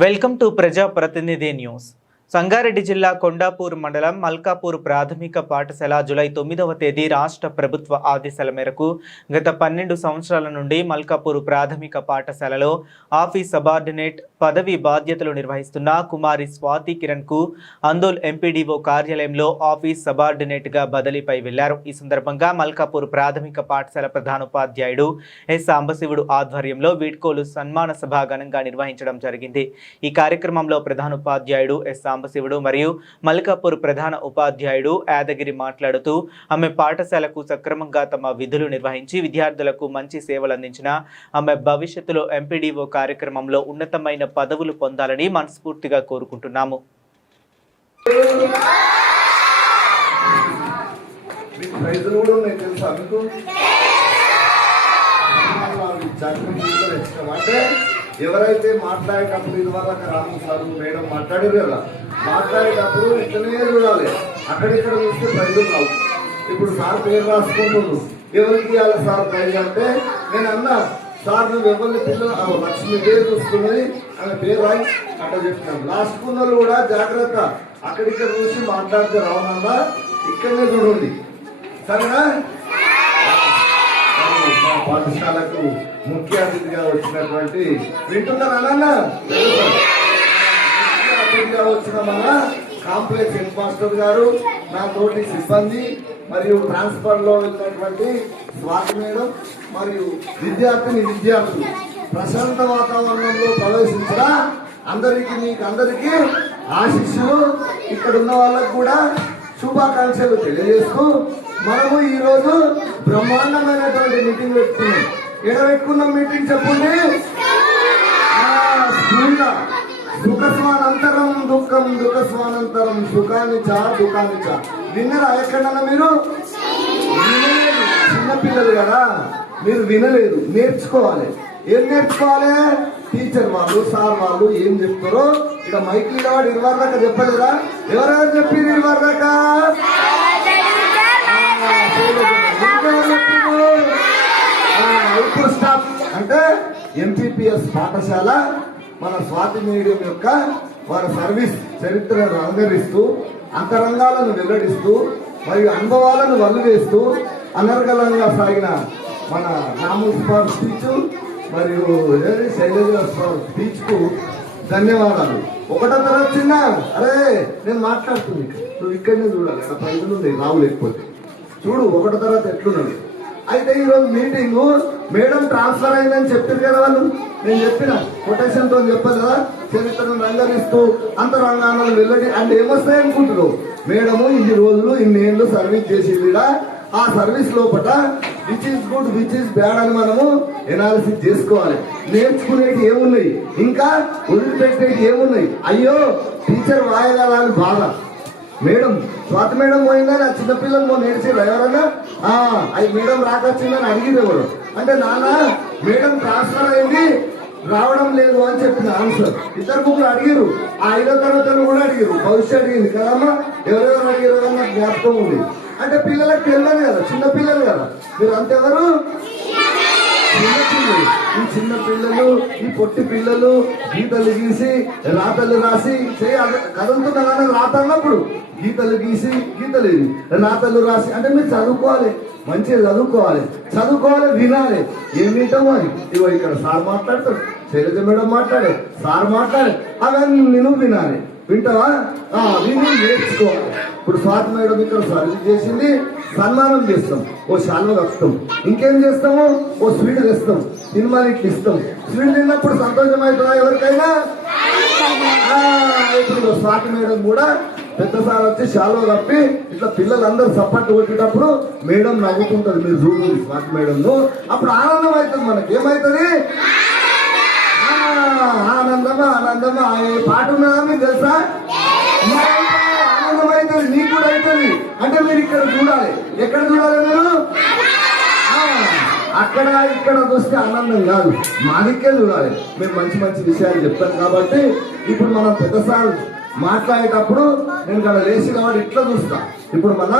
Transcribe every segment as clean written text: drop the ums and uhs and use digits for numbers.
Welcome to ప్రజా ప్రతినిధి news. Sangareddy జిల్లా కొండాపూర్ మండలం మల్కాపూర్ ప్రాథమిక పాఠశాల జూలై 9వ తేదీ రాష్ట్ర ప్రభుత్వ ఆదేశాల మేరకు గత 12 సంవత్సరాల నుండి మల్కాపూర్ ప్రాథమిక పాఠశాలలో ఆఫీస్ సబార్డినేట్ పదవి బాధ్యతలు నిర్వహిస్తున్న కుమారి స్వాతి కిరణ్ కు అందోల్ ఎంపీడీఓ కార్యాలయంలో ఆఫీస్ సబార్డినేట్ గా బదిలీపై వెళ్లారు. ఈ సందర్భంగా మల్కాపూర్ ప్రాథమిక పాఠశాల ప్రధానోపాధ్యాయుడు ఎస్ సాంబశివుడు ఆధ్వర్యంలో వీడ్కోలు సన్మాన సభ ఘనంగా నిర్వహించడం జరిగింది. ఈ కార్యక్రమంలో ప్రధానోపాధ్యాయుడు ఎస్ సాంబశివుడు మరియు మల్కాపూర్ ప్రధాన ఉపాధ్యాయుడు యాదగిరి మాట్లాడుతూ ఆమె పాఠశాలకు సక్రమంగా తమ విధులు నిర్వహించి విద్యార్థులకు మంచి సేవలు అందించిన ఆమె భవిష్యత్తులో ఎంపీడీఓ కార్యక్రమంలో ఉన్నతమైన పదవులు పొందాలని మనస్ఫూర్తిగా కోరుకుంటున్నాము. ఎవరైతే మాట్లాడేటప్పుడు ఇదివరకు రాము సార్ మేడం మాట్లాడారు కదా, మాట్లాడేటప్పుడు ఇక్కడనే చూడాలి, అక్కడిక్కడ చూస్తే ప్రైజులు రావు. ఇప్పుడు సార్ పేరు రాసుకుంటున్నాడు, ఎవరికి ఇవ్వాలి సార్ ప్రైజ్ అంటే నేను అన్నా సార్ నువ్వు ఎవరిని పిల్లలు లక్ష్మి పేరు చూసుకున్నది ఆమె పేరు రాయి అట్లా చెప్తున్నాను. లాస్ట్ కున్నలు కూడా జాగ్రత్త, అక్కడిక్కడ చూసి మాట్లాడితే రావనన్నా ఇక్కడనే చూడండి, సరేనా? మా పాఠశాలకు ముఖ్య అతిథిగా వచ్చినటువంటి వింటున్నారన్న ముఖ్య అతిథిగా వచ్చిన మన కాంప్లెక్స్ హెడ్ మాస్టర్ గారు, నా తోటి సిబ్బంది మరియు ట్రాన్స్ఫర్ లో వెళ్ళినటువంటి స్వాతి మేడం మరియు విద్యార్థులు ప్రశాంత వాతావరణంలో ప్రవేశించరా అందరికీ మీకు అందరికీ ఆశీస్సులు, ఇక్కడ ఉన్న వాళ్ళకు కూడా శుభాకాంక్షలు తెలియజేస్తూ మనము ఈ రోజు బ్రహ్మాండమైనటువంటి మీటింగ్ పెట్టుకున్నాం. పెట్టుకున్నాం మీటింగ్ చెప్పండి. సుఖస్వానంతరం దుఃఖం దుఃఖస్వానంతరం సుఖాన్ని చా దుఃఖాన్ని చా. విన్నరా ఎక్కడన్నా మీరు? వినలేదు, చిన్నపిల్లలు కదా మీరు వినలేదు, నేర్చుకోవాలి. ఏం నేర్చుకోవాలి? టీచర్ వాళ్ళు సార్ వాళ్ళు ఏం చెప్తారో ఇక మైక్ వాడు ఇరవై దాకా చెప్పలేదా? ఎవరెవరు చెప్పింది ఇరవై దాకా? ఇప్పుడు స్టాప్ అంటే ఎంపీపీఎస్ పాఠశాల మన స్వాతి మీడియం యొక్క వారి సర్వీస్ చరిత్రను రంగరిస్తూ అంతరంగాలను వెల్లడిస్తూ మరియు అనుభవాలను వల్లువేస్తూ అనర్గళంగా సాగిన మన రాముల్ స్పీచ్ మరియు శైలజ స్పీచ్ కు ధన్యవాదాలు. ఒకటో తరగతి చిన్న అరే నేను మాట్లాడుతుంది, నువ్వు ఇక్కడనే చూడాలి, ప్రజలు రావు లేకపోతే చూడు ఒకటో తరగతి ఎట్లున్నది. అయితే ఈరోజు మీటింగ్ మేడం ట్రాన్స్ఫర్ అయిందని చెప్పారు కదా వాళ్ళు, నేను చెప్పిన కొటేషన్ తో చెప్పాలి కదా, చరిత్రను రంగరిస్తూ అంతరంగాలను వెల్లడి అంటే ఏమొస్తాయి అనుకుంటున్నారు. మేడము ఇన్ని రోజులు ఇన్ని ఏళ్ళు సర్వీస్ చేసింది, ఆ సర్వీస్ లోపల which is good which is bad అని మనము ఎనాలిసిస్ చేసుకోవాలి. నేర్చుకునేవి ఏమున్నాయి, ఇంకా వదిలిపెట్టేవి ఏమున్నాయి. అయ్యో టీచర్ వాయగల అని బాధ. మేడం స్వాతి మేడం పోయిందా నా చిన్నపిల్లలు నేర్చేది ఎవరన్నా అవి మేడం రాకొచ్చిందని అడిగింది ఎవరు అంటే నాన్న మేడం ట్రాన్స్ఫర్ అయింది రావడం లేదు అని చెప్పిన ఆన్సర్. ఇద్దరు ముగ్గురు అడిగారు, ఆ 5వ తరగతులు కూడా అడిగారు, భవిష్యత్ అడిగింది కదమ్మా, ఎవరెవరు అడిగారు అని నాకు జ్ఞాపకం ఉంది. అంటే పిల్లలకు తెలియదు కదా, చిన్న పిల్లలు కదా మీరు అంతెవరు చిన్నపిల్లలు. ఈ చిన్న పిల్లలు ఈ పొట్టి పిల్లలు గీతలు గీసి రాతలు రాసి కదులుతున్నారని రాత అన్నప్పుడు గీతలు గీసి గీతలు రాతలు రాసి అంటే మీరు చదువుకోవాలి, మంచిగా చదువుకోవాలి వినాలి. ఏం వింటామో ఇగో ఇక్కడ సార్ మాట్లాడతాడు, శైలజ మేడం మాట్లాడే సార్ మాట్లాడే అవన్నీ నువ్వు వినాలి. వింటావా? విని నేర్చుకోవాలి. ఇప్పుడు స్వాతి మేడం ఇక్కడ సర్వీస్ చేసింది, సన్మానం చేస్తాం, ఓ శాల్వ కప్తాం, ఇంకేం చేస్తాము ఓ స్వీట్ తెస్తాం, సినిమాలు ఇట్లా ఇస్తాం. స్వీట్ తిన్నప్పుడు సంతోషం అవుతుందా ఎవరికైనా? ఇప్పుడు స్వాతి మేడం కూడా పెద్ద సార్ వచ్చి శాల్వ కప్పి ఇట్లా పిల్లలందరూ సపోర్ట్ కొట్టేటప్పుడు మేడం నవ్వుకుంటుంది, మీరు చూడండి స్వాతి మేడం, అప్పుడు ఆనందం అవుతుంది. మనకి ఏమవుతుంది? ఆనందమా పాట ఉన్నదా మీకు తెలుసా? ఆనందం అవుతుంది, నీకు కూడా అవుతుంది. అంటే మీరు ఇక్కడ చూడాలి. ఎక్కడ చూడాలి మీరు? అక్కడ ఇక్కడ చూస్తే ఆనందం కాదు, మాదిక్కే చూడాలి. మేము మంచి మంచి విషయాలు చెప్తాం కాబట్టి ఇప్పుడు మనం పెద్దసారి మాట్లాడేటప్పుడు నేను ఇక్కడ లేచి కాబట్టి ఇట్లా చూస్తా. ఇప్పుడు మన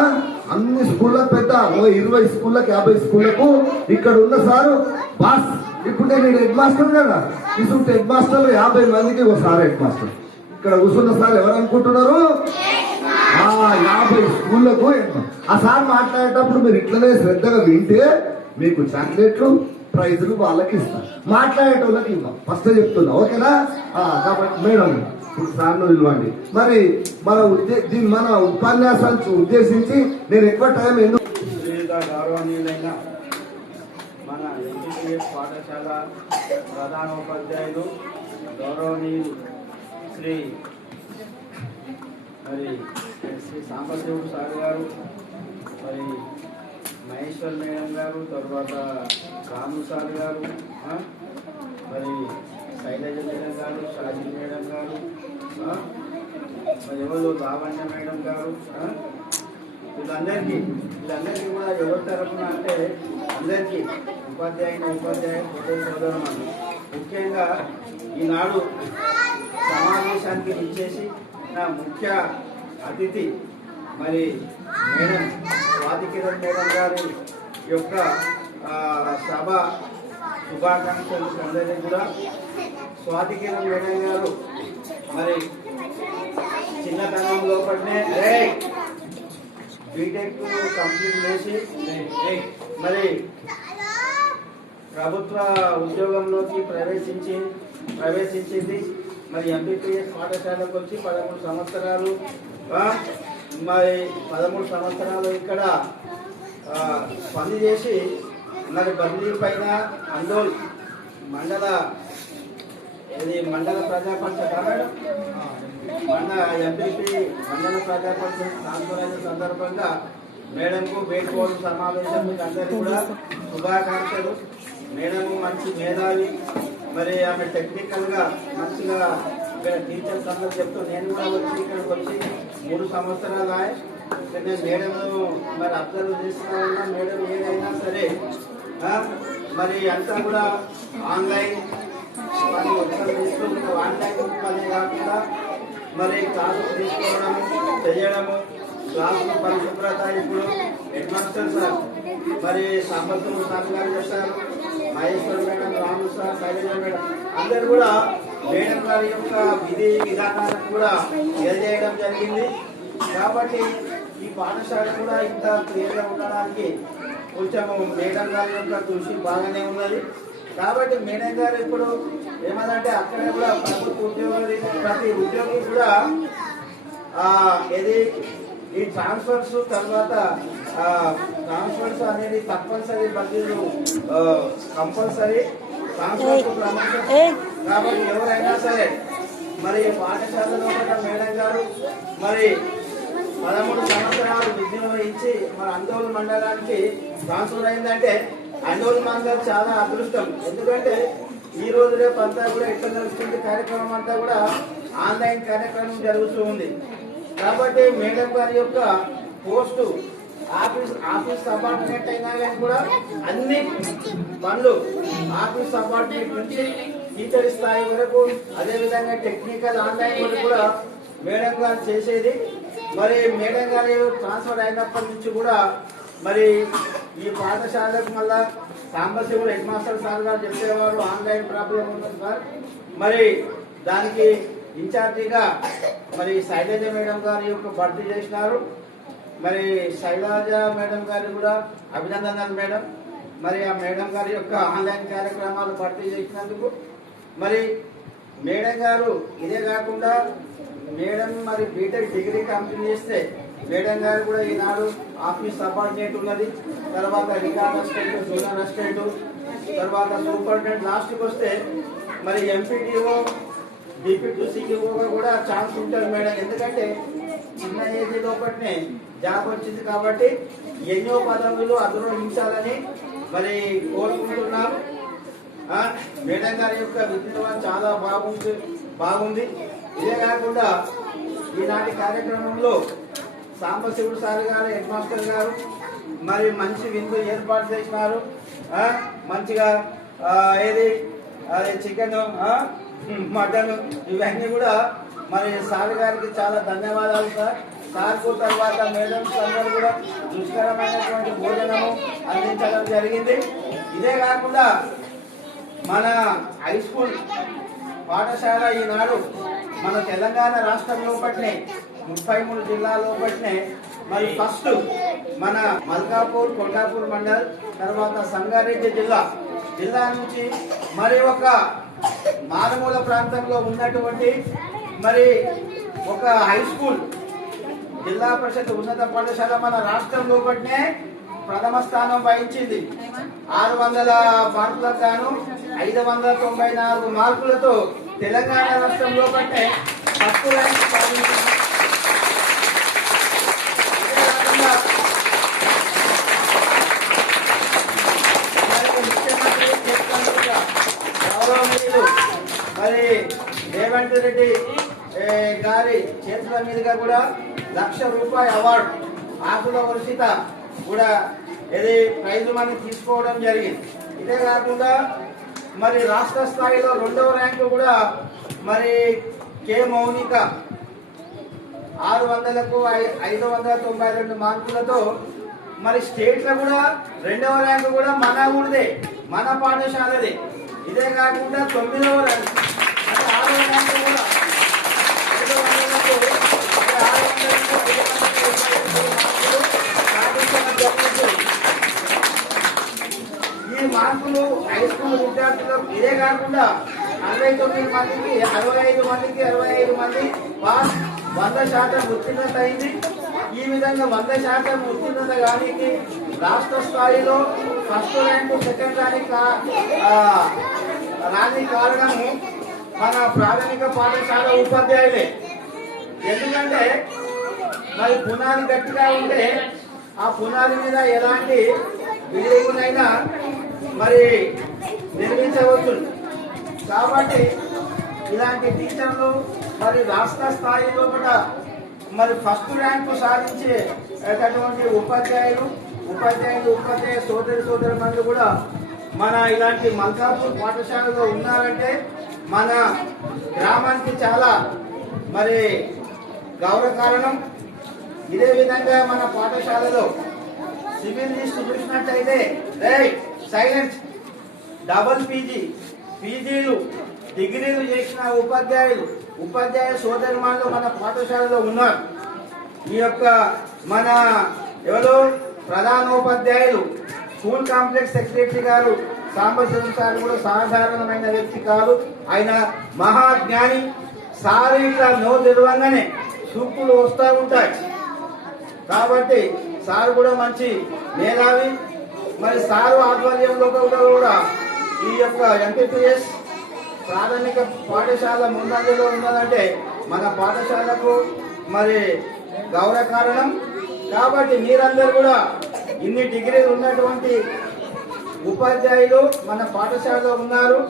అన్ని స్కూళ్ళకు పెద్ద 20 స్కూళ్ళకు 50 స్కూళ్ళకు ఇక్కడ ఉన్న సారు బాస్ ఇప్పుడు నేను హెడ్ మాస్టర్ కదా, ఇసుంటే హెడ్ మాస్టర్లు 50 మందికి ఒకసారి హెడ్ మాస్టర్. ఇక్కడ కూర్చున్న సార్ ఎవరు అనుకుంటున్నారు? 50 స్కూళ్లకు ఆ సార్ మాట్లాడేటప్పుడు మీరు ఇట్లనే శ్రద్ధగా వింటే మీకు చాక్లెట్లు ప్రైజులు వాళ్ళకి ఇస్తారు, మాట్లాడేటోళ్ళకి ఇవ్వం. ఫస్ట్ చెప్తున్నా, ఓకేనా? కాబట్టి మేడం ఇప్పుడు సార్ను పిలవండి. మరి మన ఉపన్యాసాలు ఉద్దేశించి నేను ఎక్కువ టైం ఎందుకు గౌరవనీయులైన మన ఎంపీపీఎస్ పాఠశాల ప్రధాన ఉపాధ్యాయులు గౌరవనీయులు శ్రీ సాంబశివుడు సార్ గారు, మరి మహేశ్వర్ మేడం గారు, తర్వాత రాము సార్ గారు, మరి శైలజ మేడం గారు, షాజీ మేడం గారు, మరి ఎవరు లావణ్య మేడం గారు, వీళ్ళందరికీ కూడా ఎవరి తరఫున అంటే అందరికీ ఉపాధ్యాయ సోదరులు ముఖ్యంగా ఈనాడు సమావేశానికి ఇచ్చేసి నా ముఖ్య అతిథి మరి మేడం స్వాతి కిరణ్ మేడం గారి యొక్క సభ శుభాకాంక్షలు అందరికీ కూడా. స్వాతి కిరణ్ మేడం గారు మరి చిన్నతనం లోపలనే బీటెక్ కంప్లీట్ చేసి మరి ప్రభుత్వ ఉద్యోగంలోకి ప్రవేశించింది. మరి ఎంపీపీఎస్ పాఠశాలకు వచ్చి 13 సంవత్సరాలు మరి 13 సంవత్సరాలు ఇక్కడ పనిచేసి మరి బదిలీ పైన అందోల్ మండల ప్రజా పరిషత్ ఎంపీపీ మండల ప్రజా పరిషత్ ట్రాన్స్ఫర్ సందర్భంగా మేడంకు బేట్కోలు సమావేశం మీకు అందరికీ కూడా శుభాకాంక్షలు. మేడం మంచి మేధావి, మరి ఆమె టెక్నికల్ గా మంచిగా ఇక్కడ టీచర్స్ అందరూ చెప్తూ నేను కూడా వచ్చి ఇక్కడికి వచ్చి 3 సంవత్సరాలు నేను మేడం మరి అబ్జర్వ్ చేస్తున్నా ఉన్నా. మేడం ఏదైనా సరే మరి అంతా కూడా ఆన్లైన్ పని ఒక్కరు తీసుకుంటూ ఆన్లైన్ పని కాకుండా మరి క్లాసులు తీసుకోవడము చేయడము, క్లాసులు పరిశుభ్రత. ఇప్పుడు హెడ్ మాస్టర్ సార్ మరి సాంబశివుడు సార్ గారు చేస్తారు, మహేశ్వర్ మేడం, రాము సార్, శైలజ మేడం అందరు కూడా మేడం గారి యొక్క విధి విధానాలను కూడా తెలియజేయడం జరిగింది. కాబట్టి ఈ పాఠశాల కూడా ఇంత క్లియర్గా ఉండడానికి కొంచెం మేడం గారి యొక్క కృషి బాగానే ఉన్నది. కాబట్టి మేడం గారు ఇప్పుడు ఏమదంటే అక్కడ కూడా ప్రభుత్వ ఉద్యోగులు ప్రతి ఉద్యోగి కూడా ఇది ఈ ట్రాన్స్ఫర్స్ తర్వాత ట్రాన్స్ఫర్స్ అనేది తప్పనిసరి బదిలీలు కంపల్సరీ ట్రాన్స్ఫర్ ప్రమోషన్. కాబట్టి ఎవరైనా సరే మరి పాఠశాలలో మేడం గారు మరి 13 సంవత్సరాలు విద్యను వహించి మన అందోళన మండలానికి ట్రాన్స్ఫర్ అయిందంటే అందోళన మండలం చాలా అదృష్టం. ఎందుకంటే ఈ రోజు రేపు అంతా కూడా ఎట్లా నడుస్తుంది కార్యక్రమం అంతా కూడా ఆన్లైన్ కార్యక్రమం జరుగుతూ ఉంది. కాబట్టి మేడం గారి యొక్క పోస్టు ఆఫీస్ అపార్ట్మెంట్ అయినా కానీ కూడా అన్ని పనులు ఆఫీస్ అపార్ట్మెంట్ నుంచి టీచర్ స్థాయి వరకు, అదేవిధంగా టెక్నికల్ ఆన్లైన్ వరకు కూడా మేడం గారు చేసేది. మరి మేడం గారు ట్రాన్స్ఫర్ అయినప్పటి నుంచి కూడా మరి ఈ పాఠశాలకు మళ్ళా సాంబశివుడు హెడ్ మాస్టర్ సార్ గారు చెప్పేవారు ఆన్లైన్ ప్రాబ్లం ఉంది సార్. మరి దానికి ఇన్ఛార్జిగా మరి శైలజ మేడం గారి యొక్క భర్తీ చేసినారు. మరి శైలజ మేడం గారు కూడా అభినందనలు మేడం. మరి ఆ మేడం గారి యొక్క ఆన్లైన్ కార్యక్రమాలు భర్తీ చేసినందుకు మరి మేడం గారు ఇదే కాకుండా మేడం మరి బీటెక్ డిగ్రీ కంప్లీట్ చేస్తే మేడం గారు కూడా ఈనాడు ఆఫీస్ సబార్డినేట్ ఉన్నది, తర్వాత రికార్డ్ అసిస్టెంట్, జూనియర్ అసిస్టెంట్, తర్వాత సూపరింటెండెంట్, లాస్ట్కి వస్తే మరి ఎంపీటీఓ, డిప్యూటీ సిఇఓగా కూడా ఛాన్స్ ఉంటుంది మేడం. ఎందుకంటే చిన్న ఏజ్ లోపట్నే జాబ్ వచ్చింది కాబట్టి ఎన్నో పదవులు అధిరోహించాలని మరి కోరుకుంటున్నాం. మేడం గారి యొక్క విద్య చాలా బాగుంది. ఇదే కాకుండా ఈనాటి కార్యక్రమంలో సాంబశివుడు సార్ గారు, హెడ్ మాస్టర్ గారు మరి మంచి విందు ఏర్పాటు చేసినారు. మంచిగా ఏది చికెన్, మటన్ ఇవన్నీ కూడా మరి సార్ గారికి చాలా ధన్యవాదాలు సార్. సార్కు తర్వాత మేడమ్స్ అందరూ కూడా రుచికరమైనటువంటి భోజనము అందించడం జరిగింది. ఇదే కాకుండా మన హై స్కూల్ పాఠశాల ఈనాడు మన తెలంగాణ రాష్ట్రం లోపట్నే 33 జిల్లాల లోపట్నే మరి ఫస్ట్ మన మల్కాపూర్ కొండాపూర్ మండల్, తర్వాత సంగారెడ్డి జిల్లా నుంచి మరి ఒక మారుమూల ప్రాంతంలో ఉన్నటువంటి మరి ఒక హై స్కూల్ జిల్లా పరిషత్ ఉన్నత పాఠశాల మన రాష్ట్రం లోపట్నే ప్రథమ స్థానం వహించింది. 600 మార్కులకు గాను 594 మార్కులతో తెలంగాణ రాష్ట్రం లోపట్నే ఫస్ట్ ర్యాంక్ సాధించింది. మరి రేవంత్ రెడ్డి గారి చేతుల మీదుగా కూడా ₹1,00,000 అవార్డు ఆకుల వర్షిత కూడా ఇది ప్రైజ్ మనీ తీసుకోవడం జరిగింది. ఇదే కాకుండా మరి రాష్ట్ర స్థాయిలో 2వ ర్యాంకు కూడా మరి కె మౌనిక 600కు 592 మార్కులతో మరి స్టేట్ లో కూడా 2వ ర్యాంకు కూడా మన ఊరిదే, మన పాఠశాలదే. ఇదే కాకుండా 9వ ర్యాంకు అంటే 6వ ర్యాంకు కూడా 500కు 600 ఈ మార్కులు హై స్కూల్ విద్యార్థులకు. ఇదే కాకుండా 69 మందికి 65 మంది పాస్, 100% ఉత్తీర్ణత అయింది. ఈ విధంగా 100% ఉత్తీర్ణత కానీ రాష్ట్ర స్థాయిలో ఫస్ట్ ర్యాంకు సెకండ్ ర్యాంక్ రాని కారణము మన ప్రాథమిక పాఠశాల ఉపాధ్యాయులే. ఎందుకంటే మరి పునాది గట్టిగా ఉంటే ఆ పునాది మీద ఎలాంటి బిల్డింగ్నైనా మరి నిర్మించవచ్చు. కాబట్టి ఇలాంటి టీచర్లు మరి రాష్ట్ర స్థాయిలో కూడా మరి ఫస్ట్ ర్యాంకు సాధించేటటువంటి ఉపాధ్యాయ సోదరులు కూడా మన ఇలాంటి మల్కాపూర్ పాఠశాలలో ఉన్నారంటే మన గ్రామానికి చాలా మరి గౌరవ కారణం. ఇదే విధంగా మన పాఠశాలలో సివిల్ లిస్ట్ చూసినట్టయితే సైలెన్స్ డబుల్ పీజీలు డిగ్రీలు చేసిన ఉపాధ్యాయ సోదరులు మన పాఠశాలలో ఉన్నారు. ఈ యొక్క మన ఎవరు ప్రధానోపాధ్యాయులు స్కూల్ కాంప్లెక్స్ సెక్రటరీ గారు సాంబశివరావు సార్ కూడా సాధారణమైన వ్యక్తి కాదు, ఆయన మహాజ్ఞాని. సార్ ఇట్లా నోరు తెరవంగానే సూపులు వస్తూ ఉంటాయి. కాబట్టి సార్ కూడా మంచి మేధావి. మరి సారు ఆధ్వర్యంలో కూడా ఈ యొక్క ఎంపీపీఎస్ ప్రాథమిక పాఠశాల ముందంజలో ఉన్నదంటే మన పాఠశాలకు మరి గౌరవ కారణం. కాబట్టి మీరందరూ కూడా ఇన్ని డిగ్రీలు ఉన్నటువంటి ఉపాధ్యాయులు మన పాఠశాలలో ఉన్నారు.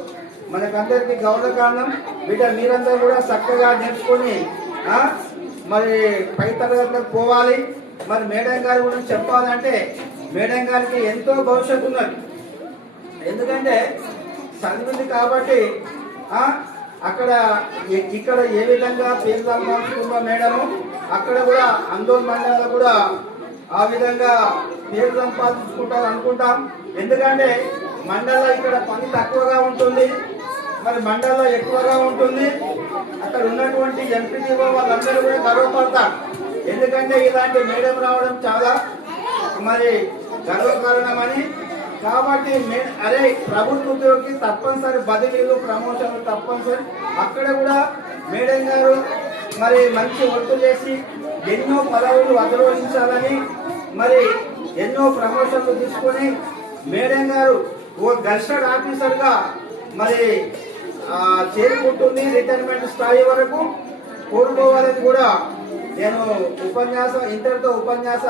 మనకందరికి గౌరవ కారణం. బిడ్డ మీరందరూ కూడా చక్కగా నేర్చుకొని మరి పై తరగతులకు పోవాలి. మరి మేడం గారి గురించి చెప్పాలంటే మేడం గారికి ఎంతో భవిష్యత్తు ఉన్నది. ఎందుకంటే చదివింది కాబట్టి ఇక్కడ ఏ విధంగా పేరు సంపాదించుకుందో మేడము అక్కడ కూడా అందోళన మండలంలో కూడా ఆ విధంగా పేరు సంపాదించుకుంటారు అనుకుంటాం. ఎందుకంటే మండలంలో ఇక్కడ పని తక్కువగా ఉంటుంది, మరి మండలంలో ఎక్కువగా ఉంటుంది. అక్కడ ఉన్నటువంటి ఎంపీడీఓ వాళ్ళందరూ కూడా గర్వపడతారు. ఎందుకంటే ఇలాంటి మేడం రావడం చాలా మరి గర్వకారణమని. కాబట్టి అరే ప్రభుత్వ ఉద్యోగికి తప్పనిసరి బదిలీలు ప్రమోషన్లు తప్పనిసరి. అక్కడ కూడా మేడం గారు మరి మంచి వర్క్ చేసి ఎన్నో పదవులు అధిరోహించాలని మరి ఎన్నో ప్రమోషన్లు తీసుకొని మేడం గారు ఓ గెస్టెడ్ ఆఫీసర్ గా మరి చేరుకుంటుంది. రిటైర్మెంట్ స్థాయి వరకు కోరుకోవాలని కూడా నేను ఇంతటితో ఉపన్యాసం